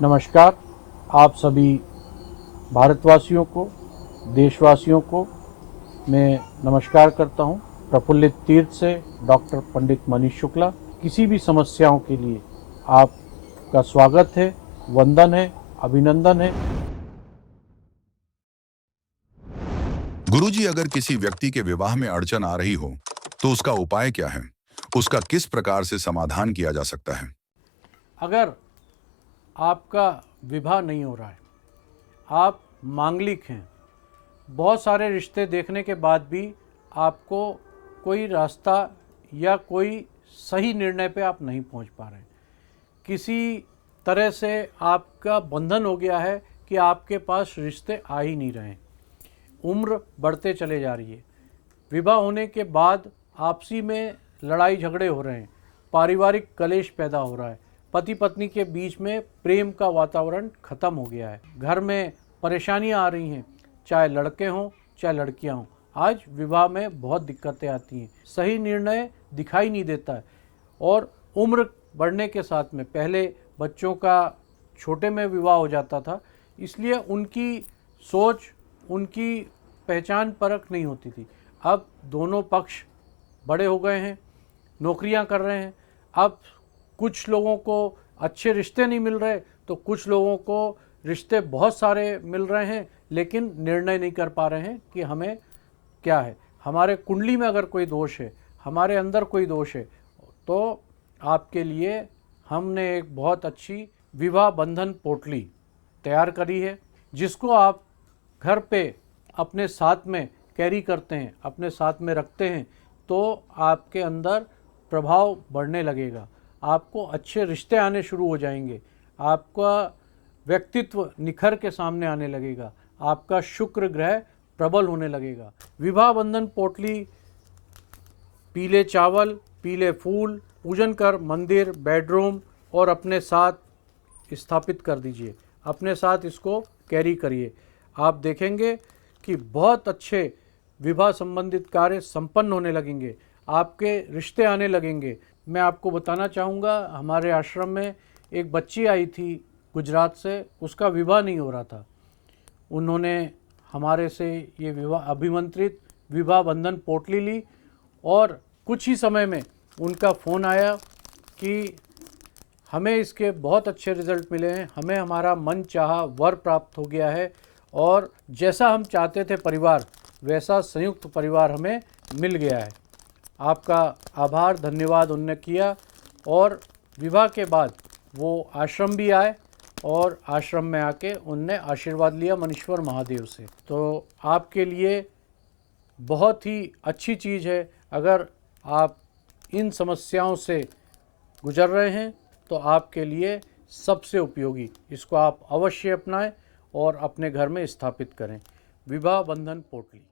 नमस्कार। आप सभी भारतवासियों को, देशवासियों को मैं नमस्कार करता हूं। प्रफुल्लित तीर्थ से डॉक्टर पंडित मनीष शुक्ला। किसी भी समस्याओं के लिए आपका स्वागत है, वंदन है, अभिनंदन है। गुरुजी, अगर किसी व्यक्ति के विवाह में अड़चन आ रही हो तो उसका उपाय क्या है? उसका किस प्रकार से समाधान किया जा सकता है? अगर आपका विवाह नहीं हो रहा है, आप मांगलिक हैं, बहुत सारे रिश्ते देखने के बाद भी आपको कोई रास्ता या कोई सही निर्णय पे आप नहीं पहुंच पा रहे, किसी तरह से आपका बंधन हो गया है कि आपके पास रिश्ते आ ही नहीं रहे, उम्र बढ़ते चले जा रही है, विवाह होने के बाद आपसी में लड़ाई झगड़े हो रहे हैं, पारिवारिक कलेश पैदा हो रहा है, पति पत्नी के बीच में प्रेम का वातावरण खत्म हो गया है, घर में परेशानियां आ रही हैं, चाहे लड़के हों चाहे लड़कियां हों। आज विवाह में बहुत दिक्कतें आती हैं, सही निर्णय दिखाई नहीं देता है और उम्र बढ़ने के साथ में पहले बच्चों का छोटे में विवाह हो जाता था, इसलिए उनकी सोच, उनकी पहचान परख नहीं होती थी। अब दोनों पक्ष बड़े हो गए हैं, नौकरियां कर रहे हैं। अब कुछ लोगों को अच्छे रिश्ते नहीं मिल रहे तो कुछ लोगों को रिश्ते बहुत सारे मिल रहे हैं, लेकिन निर्णय नहीं कर पा रहे हैं कि हमें क्या है। हमारे कुंडली में अगर कोई दोष है, हमारे अंदर कोई दोष है, तो आपके लिए हमने एक बहुत अच्छी विवाह बंधन पोटली तैयार करी है, जिसको आप घर पे अपने साथ में कैरी करते हैं, अपने साथ में रखते हैं, तो आपके अंदर प्रभाव बढ़ने लगेगा, आपको अच्छे रिश्ते आने शुरू हो जाएंगे, आपका व्यक्तित्व निखर के सामने आने लगेगा, आपका शुक्र ग्रह प्रबल होने लगेगा। विवाह बंधन पोटली पीले चावल, पीले फूल पूजन कर मंदिर, बेडरूम और अपने साथ स्थापित कर दीजिए, अपने साथ इसको कैरी करिए। आप देखेंगे कि बहुत अच्छे विवाह संबंधित कार्य संपन्न होने लगेंगे, आपके रिश्ते आने लगेंगे। मैं आपको बताना चाहूँगा, हमारे आश्रम में एक बच्ची आई थी गुजरात से, उसका विवाह नहीं हो रहा था। उन्होंने हमारे से ये विवाह अभिमंत्रित विवाह बंधन पोटली ली और कुछ ही समय में उनका फ़ोन आया कि हमें इसके बहुत अच्छे रिज़ल्ट मिले हैं, हमें हमारा मन चाहा वर प्राप्त हो गया है और जैसा हम चाहते थे परिवार, वैसा संयुक्त परिवार हमें मिल गया है। आपका आभार, धन्यवाद उनने किया और विवाह के बाद वो आश्रम भी आए और आश्रम में आके उनने आशीर्वाद लिया मनीश्वर महादेव से। तो आपके लिए बहुत ही अच्छी चीज़ है, अगर आप इन समस्याओं से गुजर रहे हैं तो आपके लिए सबसे उपयोगी, इसको आप अवश्य अपनाएं और अपने घर में स्थापित करें। विवाह बंधन पोटली।